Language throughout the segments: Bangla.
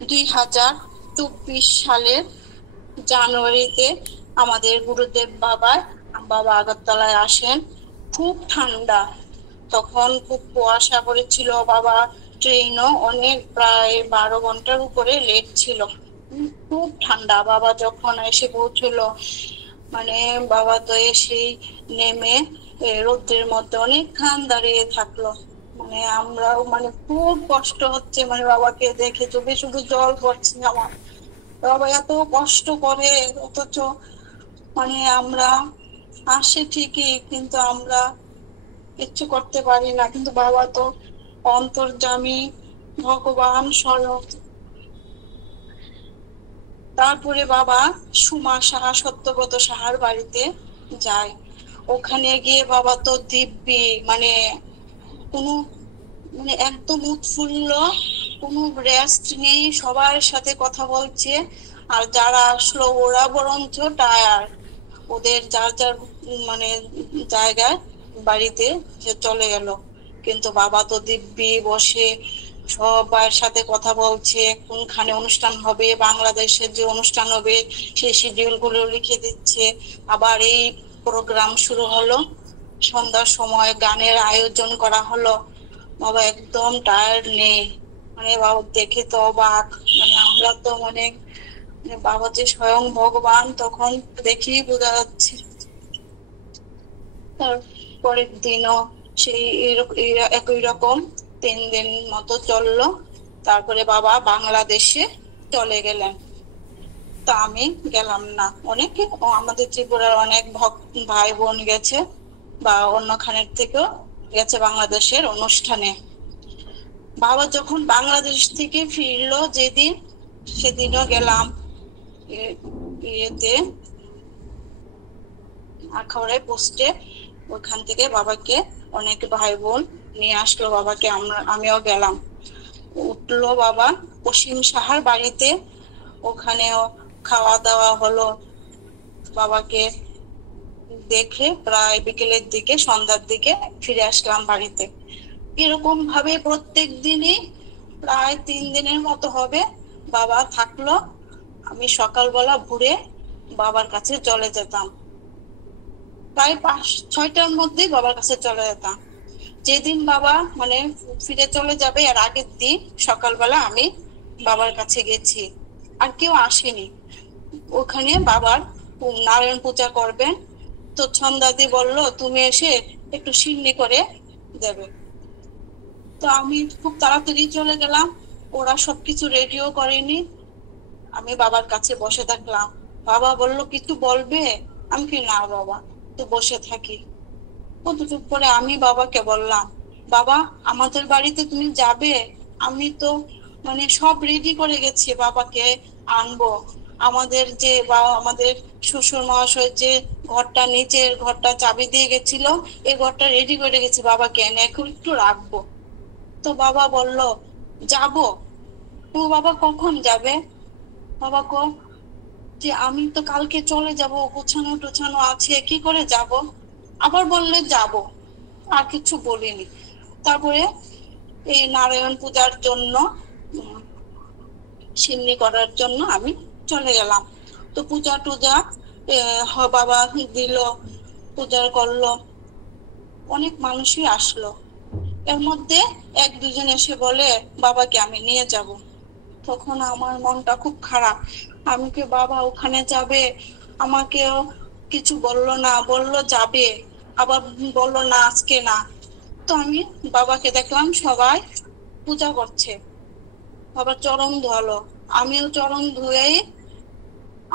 2024 সালের জানুয়ারিতে আমাদের গুরুদেব বাবা আগরতলায় আসেন। খুব ঠান্ডা, তখন খুব কুয়াশা পড়েছিল। বাবা ট্রেনও অনেক, প্রায় 12 ঘন্টার উপরে লেট ছিল। খুব ঠান্ডা। বাবা যখন এসে পৌঁছলো, মানে বাবা তো এসেই নেমে রোদ্রের মধ্যে অনেকক্ষণ দাঁড়িয়ে থাকলো। মানে আমরাও খুব কষ্ট হচ্ছে, বাবাকে দেখে চোখে শুধু জল পড়ছে আমার। বাবা এত কষ্ট করে, অথচ আমরা আসে ঠিকই, কিন্তু আমরা কিচ্ছু করতে পারি না। কিন্তু বাবা তো অন্তর্যামী, ভগবান স্বয়ং। তারপরে বাবা সুমা সাহা, সত্যব্রত সাহার বাড়িতে যায়। ওখানে গিয়ে বাবা তো দিব্যি, কোনো একদম উৎফুল্ল, কোনো রেস্ট নেই, সবার সাথে কথা বলছে। আর যারা আসলো ওরা বরঞ্চ টায়ার, ওদের যার যার জায়গায় বাড়িতে সে চলে গেল। কিন্তু বাবা তো দিব্যি বসে সবার সাথে কথা বলছে, কোনখানে অনুষ্ঠান হবে, বাংলাদেশের যে অনুষ্ঠান হবে সেই শিডিউল গুলো লিখে দিচ্ছে। আবার এই প্রোগ্রাম শুরু হলো, সন্ধ্যার সময় গানের আয়োজন করা হলো। বাবা একদম টায়ার্ড নেই। বাবা দেখে তো অবাক, আমরা তো বাবা যে স্বয়ং ভগবান তখন দেখেই বোঝা যাচ্ছে। তারপরের দিনও সেই একই রকম 3 দিন মতো চললো। তারপরে বাবা বাংলাদেশে চলে গেলেন। তা আমি গেলাম না। অনেকে আমাদের ত্রিপুরার অনেক ভাই বোন গেছে, বা অন্যখানের থেকেও গেছে বাংলাদেশের অনুষ্ঠানে। বাবা যখন বাংলাদেশ থেকে ফিরলো যেদিন, সেদিনও গেলাম ইয়েতে আখাউড়ায় পোস্টে। ওখান থেকে বাবাকে অনেক ভাই বোন নিয়ে আসলো বাবাকে, আমিও গেলাম। উঠলো বাবা অসীম সাহার বাড়িতে, ওখানেও খাওয়া দাওয়া হলো। বাবাকে দেখে প্রায় বিকেলের দিকে, সন্ধ্যার দিকে ফিরে আসলাম বাড়িতে। এরকম ভাবে প্রত্যেক দিনই প্রায় 3 দিনের মতো হবে বাবা থাকলো। আমি সকালবেলা ভোরে বাবার কাছে চলে যেতাম, প্রায় 5-6টার মধ্যেই বাবার কাছে চলে যেতাম। যেদিন বাবা ফিরে চলে যাবে এর আগের দিন সকালবেলা আমি বাবার কাছে গেছি। আর কেউ আসেনি। ওখানে বাবার নারায়ণ পূজা করবেন, তো ছন্দাদি বলল তুমি এসে একটু সিন্নি করে দেবে। তো আমি খুব তাড়াতাড়ি চলে গেলাম, ওরা সবকিছু রেডিও করেনি। আমি বাবার কাছে বসে থাকলাম। বাবা বলল কিছু বলবে? আমি কি না বাবা, তো বসে থাকি। কতটুক পরে আমি বাবাকে বললাম, বাবা আমাদের বাড়িতে তুমি যাবে? আমি তো সব রেডি করে গেছি, বাবাকে আনবো। আমাদের যে আমাদের শ্বশুর মহাশয় যে ঘরটা, নিচের ঘরটা চাবি দিয়ে গেছিল, এই ঘরটা রেডি করে গেছি, বাবাকে এনে এখন একটু রাখবো। তো বাবা বলল যাব। তো বাবা কখন যাবে? বাবা যে আমি তো কালকে চলে যাব, গোছানো টোছানো আছে, কি করে যাব? আবার বললে যাব, আর কিছু বলিনি। তারপরে এই নারায়ণ পূজার জন্য, সিন্নি করার জন্য আমি চলে গেলাম। তো পূজা টুজা বাবা দিল, পূজা করলো, অনেক মানুষই আসলো। এর মধ্যে 1-2 জন এসে বলে বাবাকে আমি নিয়ে যাব। তখন আমার মনটা খুব খারাপ। আমি কি বাবা ওখানে যাবে, আমাকেও কিছু বললো না, বললো যাবে, আবার বললো না আজকে না। তো আমি বাবাকে দেখলাম সবাই পূজা করছে, বাবার চরণ ধোয়ালো। আমিও চরণ ধুয়ে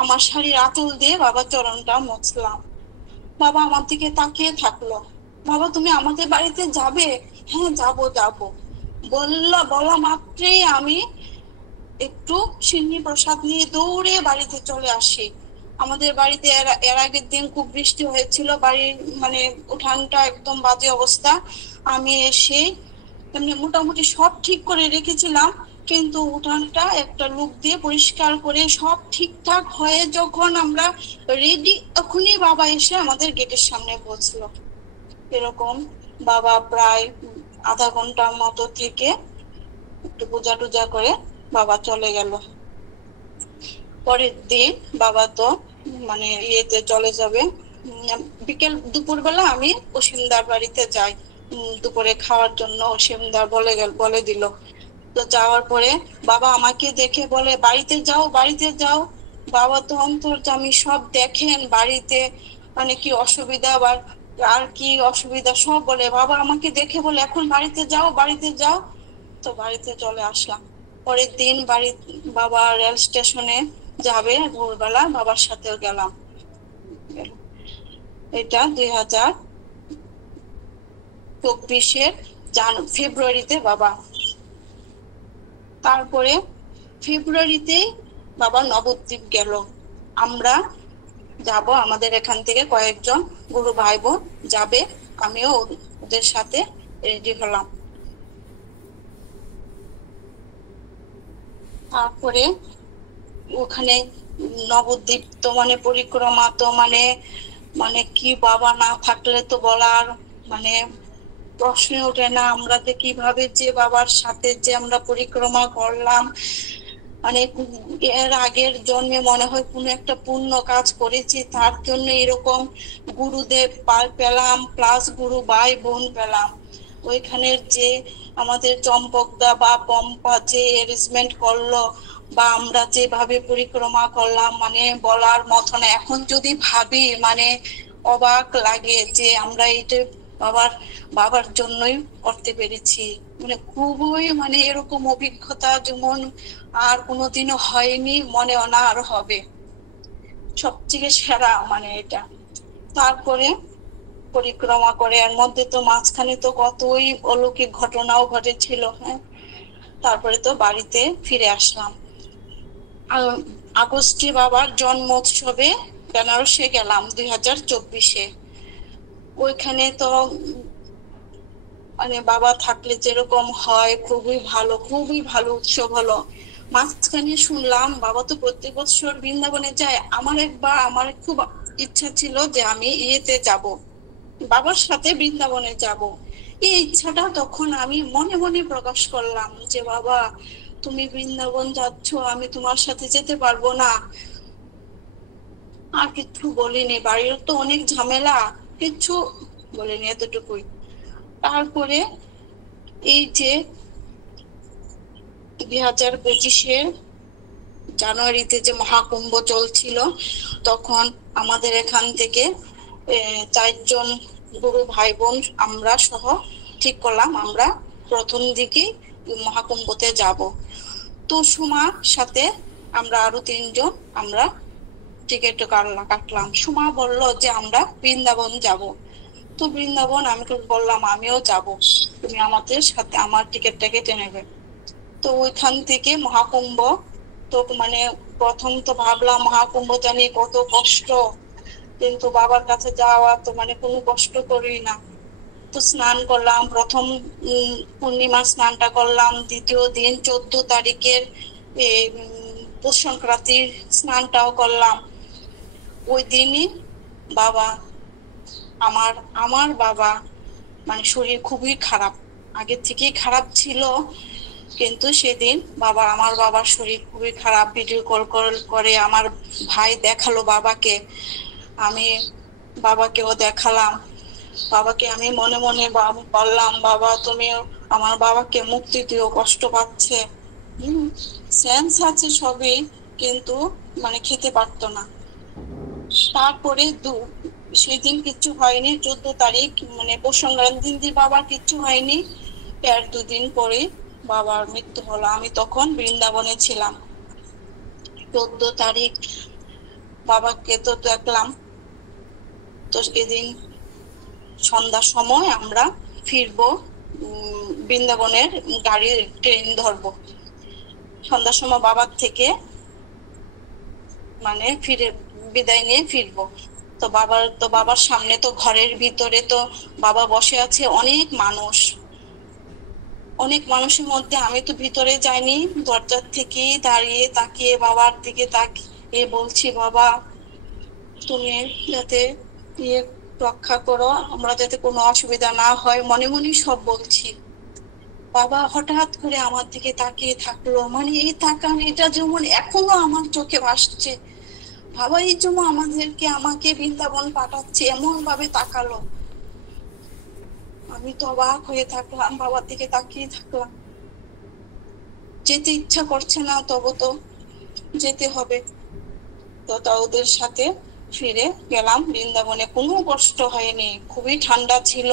আমার শাড়ির আঁচল দিয়ে বাবার চরণটা মুছলাম। বাবা আমার দিকে তাকিয়ে থাকলো। বাবা তুমি আমাদের বাড়িতে যাবে? হ্যাঁ যাব যাব বলা মাত্রই আমি একটু সিন্নি প্রসাদ নিয়ে দৌড়ে বাড়িতে চলে আসি। আমাদের বাড়িতে এর আগের দিন খুব বৃষ্টি হয়েছিল, বাড়ির উঠানটা একদম বাজে অবস্থা। আমি এসে মোটামুটি সব ঠিক করে রেখেছিলাম, কিন্তু উঠানটা একটা লোক দিয়ে পরিষ্কার করে সব ঠিকঠাক হয়ে যখন আমরা রেডি, তখনই বাবা এসে আমাদের গেটের সামনে পৌঁছলো। এরকম বাবা প্রায় আধা ঘন্টার মতো থেকে একটু পূজা টুজা করে বাবা চলে গেল। পরের দিন বাবা তো মানে ইয়েতে চলে যাবে। বিকেল দুপুরবেলা আমি অসীমদার বাড়িতে যাই দুপুরে খাওয়ার জন্য। অসীমদার বলে দিল। তো যাওয়ার পরে বাবা আমাকে দেখে বলে, বাড়িতে যাও, বাড়িতে যাও। বাবা তো অন্তর্যামী, সব দেখেন বাড়িতে মানে কি অসুবিধা বা আর কি অসুবিধা সব বলে। বাবা আমাকে দেখে বলে, এখন বাড়িতে যাও, বাড়িতে যাও। তো বাড়িতে চলে আসলাম। পরের দিন বাবা রেল স্টেশনে যাবে ভোরবেলা, বাবার সাথেও গেলাম। এটা 2024-এর ফেব্রুয়ারিতে বাবা। তারপরে ফেব্রুয়ারিতে বাবা নবদ্বীপ গেল। আমরা যাব, আমাদের এখান থেকে কয়েকজন গুরু ভাই বোন যাবে, আমিও ওদের সাথে রেডি হলাম। তারপরে ওখানে নবদ্বীপ তো মানে পরিক্রমা তো মানে মানে কি বাবা না থাকলে তো বলার মানে প্রশ্ন ওঠে না। আমরা যে কিভাবে যে বাবার সাথে যে আমরা পরিক্রমা করলাম, মানে এর আগের জন্মে মনে হয় কোনো একটা পুণ্য কাজ করেছি, তার জন্য এরকম গুরুদেব পেলাম, প্লাস গুরু ভাই বোন পেলাম। ওইখানের যে আমাদের চম্পকদা বা পম্পা যে অ্যারেঞ্জমেন্ট করলো বা আমরা যেভাবে পরিক্রমা করলাম, মানে বলার মতো না। এখন যদি ভাবি মানে অবাক লাগে যে আমরা এটা বাবার জন্যই করতে পেরেছি। মানে খুবই মানে এরকম অভিজ্ঞতা যেমন আর কোনোদিনও হয়নি, মনেও না আর হবে। সবথেকে সেরা মানে এটা। তারপরে পরিক্রমা করে এর মধ্যে তো মাঝখানে তো কতই অলৌকিক ঘটনাও ঘটেছিল। হ্যাঁ, তারপরে তো বাড়িতে ফিরে আসলাম। আগস্টে বাবার জন্মোৎসবে বেনারসে গেলাম 2024-এ। ওইখানে তো মানে বাবা থাকলে যেরকম হয় খুবই ভালো উৎসব হলো। মাঝখানে শুনলাম বাবা তো প্রত্যেক বছর বৃন্দাবনে যায়। আমার খুব ইচ্ছা ছিল যে আমি ইয়েতে যাব, বাবার সাথে বৃন্দাবনে যাব। এই ইচ্ছাটা তখন আমি মনে মনে প্রকাশ করলাম যে বাবা তুমি বৃন্দাবন যাচ্ছ, আমি তোমার সাথে যেতে পারবো না। আর কিছু বলিনি, বাড়ির তো অনেক ঝামেলা, কিছু বলিনি, এতটুকুই। তারপরে এই যে 2025-এ জানুয়ারিতে যে মহাকুম্ভ চলছিল, তখন আমাদের এখান থেকে 4জন গুরু ভাই বোন আমরা সহ ঠিক করলাম আমরা প্রথম দিকে মহাকুম্ভতে যাব। তো সুমার সাথে আমরা আরো 3জন আমরা টিকিট কাটলাম। সুমা বলল যে আমরা বৃন্দাবন যাব। তো বৃন্দাবন আমি তো বললাম আমিও যাব, তুমি আমাদের সাথে আমার টিকিটটা কেটে নেবে। তো ওইখান থেকে মহাকুম্ভ তো মানে প্রথম তো ভাবলাম মহাকুম্ভ জানি কত কষ্ট, কিন্তু বাবার কাছে যাওয়া তো মানে কোনো কষ্ট করি না। তো স্নান করলাম, প্রথম পূর্ণিমা স্নানটা করলাম, দ্বিতীয় দিন 14 তারিখের পৌষ সংক্রান্তির স্নানটাও করলাম। ওই দিনই বাবা আমার বাবা মানে শরীর খুবই খারাপ, আগের থেকেই খারাপ ছিল, কিন্তু সেদিন আমার বাবার শরীর খুবই খারাপ। ভিডিও কল করে আমার ভাই দেখালো বাবাকে, আমি বাবাকেও দেখালাম। বাবাকে আমি মনে মনে বললাম, বাবা তুমি আমার বাবাকে মুক্তি দিও, কষ্ট পাচ্ছে। সেন্স আছে সবই, কিন্তু মানে খেতে পারতো না। তারপরে সেদিন কিচ্ছু হয়নি, 14 তারিখ মানে পৌষ সংক্রান্তির দিন বাবার কিচ্ছু হয়নি। এর 2 দিন পরে বাবার মৃত্যু হলো। আমি তখন বৃন্দাবনে ছিলাম। 14 তারিখ বাবাকে তো দেখলাম। তো সেদিন সন্ধ্যার সময় আমরা ফিরবো, বৃন্দাবনের গাড়ির ট্রেন ধরবো। সন্ধ্যার সময় বাবার থেকে মানে বিদায় নিয়ে ফিরবো। তো বাবার সামনে তো ঘরের ভিতরে তো বাবা বসে আছে, অনেক মানুষের মধ্যে আমি তো ভিতরে যাইনি, দরজার থেকে দাঁড়িয়ে তাকিয়ে বাবার দিকে তাকিয়ে বলছি, বাবা তুমি যাতে রক্ষা করো, আমরা যাতে কোনো অসুবিধা না হয়, মনে মনে সব বলছি। বাবা হঠাৎ করে আমার দিকে তাকিয়ে থাকলো, মানে এই তাকান, এটা যেমন এখনো আমার চোখে ভাসছে। বাবা এই জন্য আমাকে বৃন্দাবন পাঠাচ্ছে, এমন ভাবে তাকালো। আমি তো অবাক হয়ে থাকলাম, বাবার দিকে তাকিয়ে থাকলাম। যেতে ইচ্ছা করছে না, তবু তো যেতে হবে। তো ওদের সাথে ফিরে গেলাম বৃন্দাবনে। কোনো কষ্ট হয়নি, খুবই ঠান্ডা ছিল।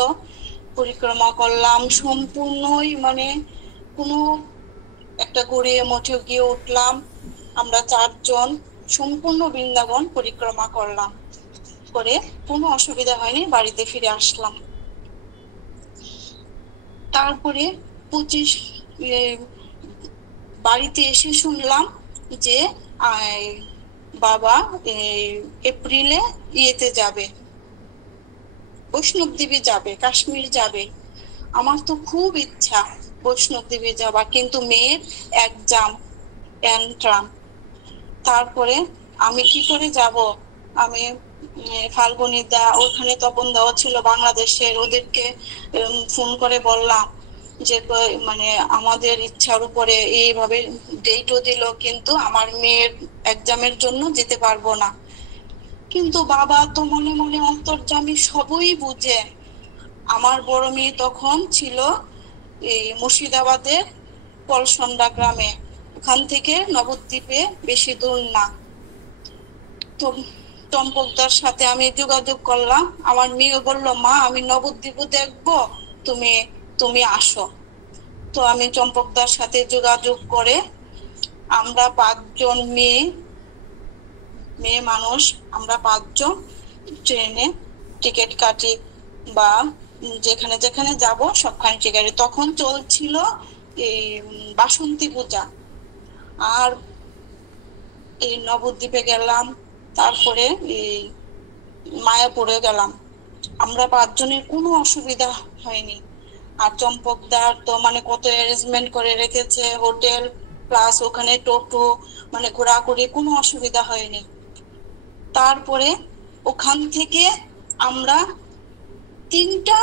পরিক্রমা করলাম সম্পূর্ণই, মানে কোনো একটা গড়িয়ে মঠে গিয়ে উঠলাম আমরা 4 জন, সম্পূর্ণ বৃন্দাবন পরিক্রমা করলাম, করে কোনো অসুবিধা হয়নি, বাড়িতে ফিরে আসলাম। তারপরে 25 বাড়িতে এসে শুনলাম যে বাবা এপ্রিলে ইয়েতে যাবে, বৈষ্ণব দেবী যাবে, কাশ্মীর যাবে। আমার তো খুব ইচ্ছা বৈষ্ণব দেবী যাবা, কিন্তু মেয়ের এক্সাম, এন্ট্রাম। তারপরে আমি কি করে যাব? আমি ফাল্গুনি দা, ওখানে তপন দেওয়া ছিল বাংলাদেশের, ওদেরকে ফোন করে বললাম যে মানে আমাদের ইচ্ছার উপরে এইভাবে ডেটও দিল, কিন্তু আমার মেয়ের এক্সামের জন্য যেতে পারবো না। কিন্তু বাবা তো মনে মনে অন্তর্যামী, সবই বুঝে। আমার বড় মেয়ে তখন ছিল এই মুর্শিদাবাদের পলসন্ডা গ্রামে, ওখান থেকে নবদ্বীপে বেশি দূর না। তো চম্পকদার সাথে আমি যোগাযোগ করলাম, আমার মেয়ে বলল, মা আমি নবদ্বীপও দেখবো, তুমি আসো। তো আমি চম্পকদার সাথে যোগাযোগ করে আমরা 5 জন মেয়ে মানুষ, আমরা 5 জন ট্রেনে টিকিট কাটি, বা যেখানে যেখানে যাব সবখানে টিকিট। তখন চলছিল এই বাসন্তী পূজা। আর এই নবদ্বীপে গেলাম, তারপরে এই মায়াপুরে গেলাম। আমরা 5 জনের কোনো অসুবিধা হয়নি। আর চম্পকদার তো মানে কত অ্যারেঞ্জমেন্ট করে রেখেছে, হোটেল প্লাস ওখানে টোটো, মানে ঘোরাঘুরি, কোনো অসুবিধা হয়নি। তারপরে ওখান থেকে আমরা 3টা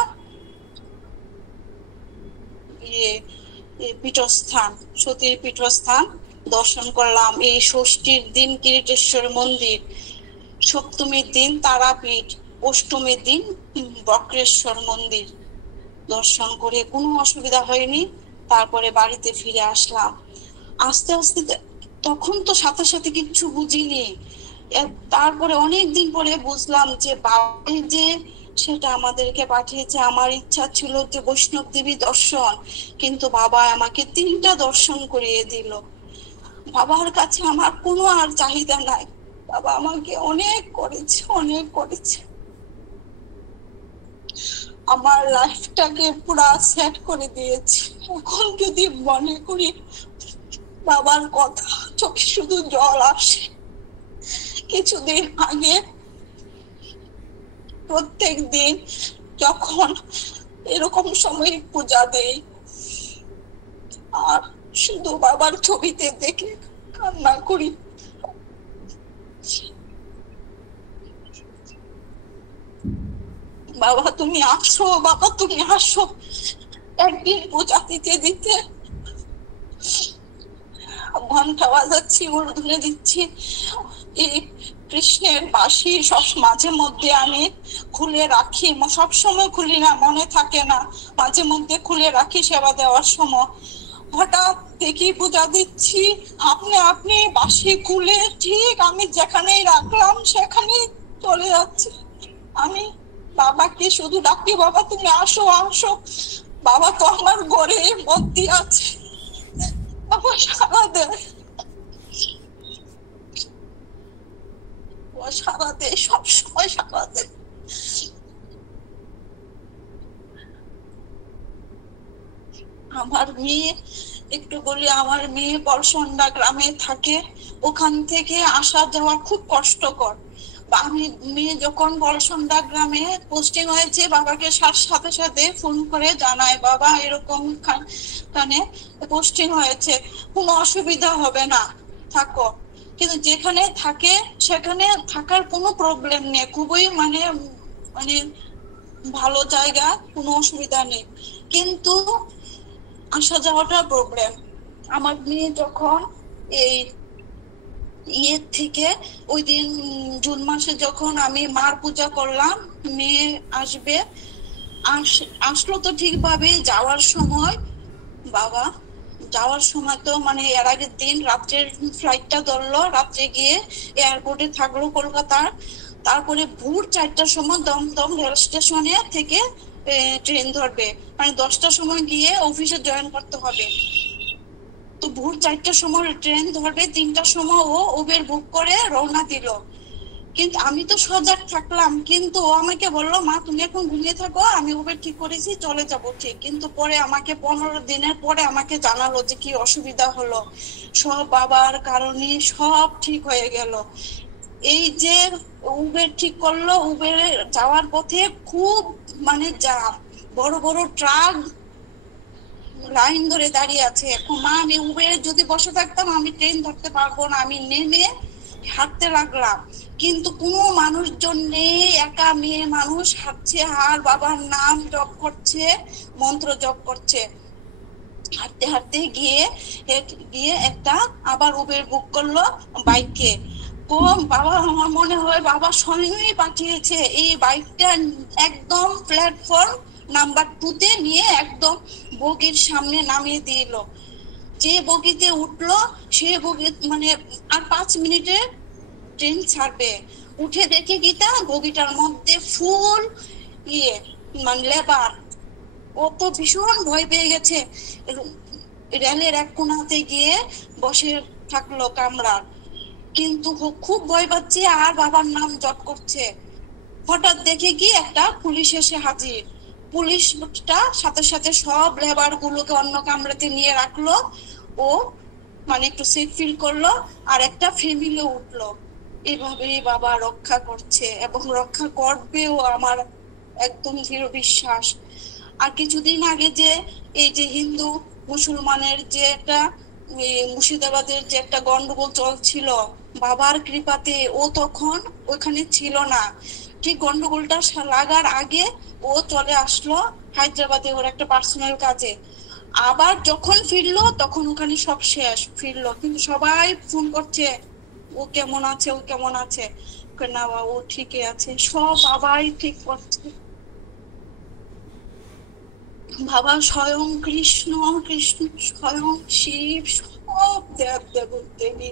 পীঠস্থান, সতীর পীঠস্থান দর্শন করলাম। এই ষষ্ঠীর দিন কিরিটেশ্বর মন্দির, সপ্তমীর দিন তারাপীঠ, অষ্টমীর দিন বক্রেশ্বর মন্দির দর্শন করে কোনো অসুবিধা হয়নি। তারপরে বাড়িতে ফিরে আসলাম। আস্তে আস্তে তখন তো সাথে সাথে কিচ্ছু বুঝিনি। তারপরে অনেকদিন পরে বুঝলাম যে বাবা যে সেটা আমাদেরকে পাঠিয়েছে। আমার ইচ্ছা ছিল যে বৈষ্ণব দেবী দর্শন, কিন্তু বাবা আমাকে 3টা দর্শন করিয়ে দিল। বাবার কাছে আমার কোনো আর চাহিদা নাই, বাবা আমাকে অনেক করেছে, অনেক করেছে। আমার লাইফটাকে পুরা সেট করে দিয়েছে। এখন যদি মনে করি বাবার কথা, চোখে শুধু জল আসে। কিছুদিন আগে প্রত্যেক দিন যখন এরকম সময় পূজা দেই, আর শুধু বাবার ছবিতে দেখে কান্না করি। বাবা তুমি আসো, বাবা তুমি আসো। একদিন পূজা দিতে দিতে ঘন্টা বাজাচ্ছি, উলুধ্বনি দিচ্ছি, এই কৃষ্ণের বাঁশি সব মাঝে মধ্যে আমি খুলে রাখি, সবসময় খুলি না, মনে থাকে না, মাঝে মধ্যে খুলে রাখি সেবা দেওয়ার সময়। হঠাৎ দেখি পূজা দিচ্ছি, আপনি বাঁশি খুলে ঠিক আমি যেখানেই রাখলাম সেখানেই চলে যাচ্ছে। আমি বাবাকে শুধু ডাকি, বাবা তুমি আসো আসো। বাবা তো আমার ঘরের মধ্যে আছে, বাবা সারা দেয়, সারা দেয়, সবসময় সারা দেয়। আমার মেয়ে, একটু বলি, আমার মেয়ে পলসন্ডা গ্রামে থাকে, ওখান থেকে আসা যাওয়া খুব কষ্টকর। আমি মেয়ে যখন পলসন্ডা গ্রামে পোস্টিং হয়েছে, বাবাকে সাথে সাথে ফোন করে জানায়, বাবা এরকম খানে পোস্টিং হয়েছে, কোনো অসুবিধা হবে না, থাকো। কিন্তু যেখানে থাকে সেখানে থাকার কোনো প্রবলেম নেই, খুবই মানে মানে ভালো জায়গা, কোনো অসুবিধা নেই। কিন্তু আসা যাওয়াটা প্রবলেম। আমার মেয়ে যখন এই ইয়ের থেকে ওই দিন জুন মাসে যখন আমি মার পূজা করলাম, মেয়ে আসবে, আসলো তো ঠিকভাবে। যাওয়ার সময় বাবা, যাওয়ার সময় তো মানে এর আগের দিন রাত্রের ফ্লাইটটা ধরলো, রাত্রে গিয়ে এয়ারপোর্টে থাকলো কলকাতার। তারপরে ভোর 4টার সময় দমদম রেল স্টেশনে থেকে ট্রেন ধরবে, মানে 10টার সময় গিয়ে অফিসে জয়েন করতে হবে। তো ভোর 4টার সময় ট্রেন ধরবে, 3টার সময় ও উবের বুক করে রওনা দিল। কিন্তু আমি তো সজাগ থাকলাম, কিন্তু ও আমাকে বললো, মা তুমি এখন ঘুমিয়ে থাকো, আমি উবের ঠিক করেছি, চলে যাব। ঠিক, কিন্তু পরে আমাকে 15 দিনের পরে আমাকে জানালো যে কি অসুবিধা হলো। সব বাবার কারণে সব ঠিক হয়ে গেল। এই যে উবের ঠিক করলো, উবের যাওয়ার পথে খুব মানে জ্যাম, বড় বড় ট্রাক লাইন ধরে দাঁড়িয়ে আছে। এখন মা, আমি উবেরে যদি বসে থাকতাম আমি ট্রেন ধরতে পারবো না। আমি নেমে হাঁটতে লাগলাম, কিন্তু কোনো মানুষজন নেই, একা মেয়ে মানুষ হাঁটছে আর বাবার নাম জপ করছে, মন্ত্র জপ করছে। হাঁটতে হাঁটতে গিয়ে গিয়ে একটা আবার উবের বুক করলো বাইকে। বাবা, আমার মনে হয় বাবা স্বয়ংই পাঠিয়েছে এই বাইকটা। একদম প্ল্যাটফর্ম নাম্বার 2-তে নিয়ে একদম বগির সামনে নামিয়ে দিল। যে বগিতে উঠলো সে বগি মানে আর 5 মিনিটে ট্রেন ছাড়বে। উঠে দেখে গীতা বগিটার মধ্যে ফুল ইয়ে মানে লেবার। ও তো ভীষণ ভয় পেয়ে গেছে, রেলের এক কোনাতে গিয়ে বসে থাকলো কামরার। কিন্তু খুব ভয় পাচ্ছে আর বাবার নাম জপ করছে। হঠাৎ দেখে কি একটা পুলিশ এসে হাজির। পুলিশটা সাথে সাথে সব লেবার গুলোকে অন্য কামরাতে নিয়ে রাখলো। ও মানে একটু সেফ ফিল করলো, আর একটা ফ্যামিলি উঠলো। এভাবেই বাবা রক্ষা করছে এবং রক্ষা করবেও, আমার একদম দৃঢ় বিশ্বাস। আর কিছুদিন আগে যে এই যে হিন্দু মুসলমানের যে একটা মুর্শিদাবাদের যে একটা গন্ডগোল চলছিল, বাবার কৃপাতে ও তখন ওখানে ছিল না। ঠিক গন্ডগোলটা লাগার আগে ও চলে আসলো হায়দ্রাবাদে ওর একটা পার্সোনাল কাজে। আবার যখন ফিরলো তখন ওখানে সব শেষ। ফিরলো কিন্তু সবাই ফোন করছে, ও কেমন আছে, ও কেমন আছে। না ও ঠিকই আছে, সব বাবাই ঠিক করছে। বাবা স্বয়ং কৃষ্ণ, কৃষ্ণ স্বয়ং শিব, সব দেব দেবী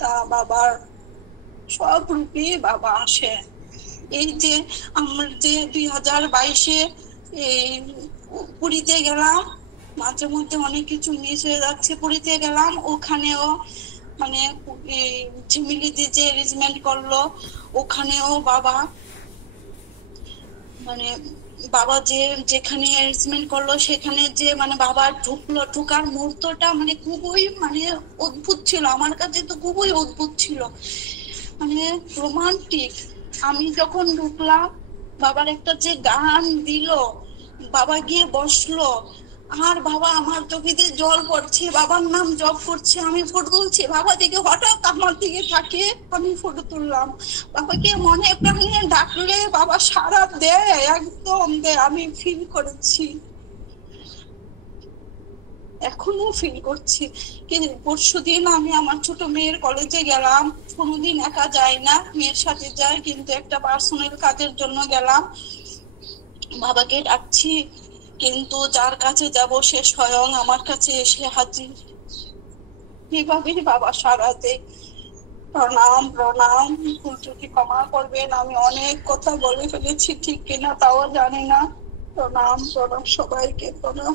তা বাবার সব রূপে বাবা আসে। এই যে আমরা যে 2022-এ এই পুরীতে গেলাম, মাঝে মধ্যে অনেক কিছু মিস হয়ে যাচ্ছে। পুরীতে গেলাম, ওখানেও মানে ঝিমিলিতে যে অ্যারেঞ্জমেন্ট করলো, ওখানেও বাবা মানে বাবা যে যেখানে অ্যারেঞ্জমেন্ট করলো সেখানে যে মানে বাবা ঢুকলো, ঢুকার মুহূর্তটা মানে খুবই মানে অদ্ভুত ছিল। আমার কাছে তো খুবই অদ্ভুত ছিল, মানে রোমান্টিক। আমি যখন ঢুকলাম, বাবার একটা যে গান দিল, বাবা গিয়ে বসলো, আর বাবা আমার চোখেতে জল পড়ছে, বাবার নাম জপ করছে, আমি ফটো তুলছি। বাবা দিকে হঠাৎ আমার দিকে থাকে, আমি ফটো তুললাম। বাবাকে মনে প্রাণে ডাকলে বাবা সাড়া দেয়, একদম দেয়। আমি ফিল করেছি, এখনো ফিল করছি। কিন্তু পরশুদিন আমি আমার ছোট মেয়ের কলেজে গেলাম। কোনোদিন একা যাই না, মেয়ের সাথে যাই, কিন্তু একটা পার্সোনাল কাজের জন্য গেলাম। বাবাকে ডাকছি, কিন্তু যার কাছে যাব সে স্বয়ং আমার কাছে এসে হাজির। এভাবেই বাবা সারা দেয়। প্রণাম প্রণাম, ভুল ত্রুটি ক্ষমা করবেন, আমি অনেক কথা বলে ফেলেছি, ঠিক কিনা তাও জানি না। প্রণাম প্রণাম, সবাইকে প্রণাম।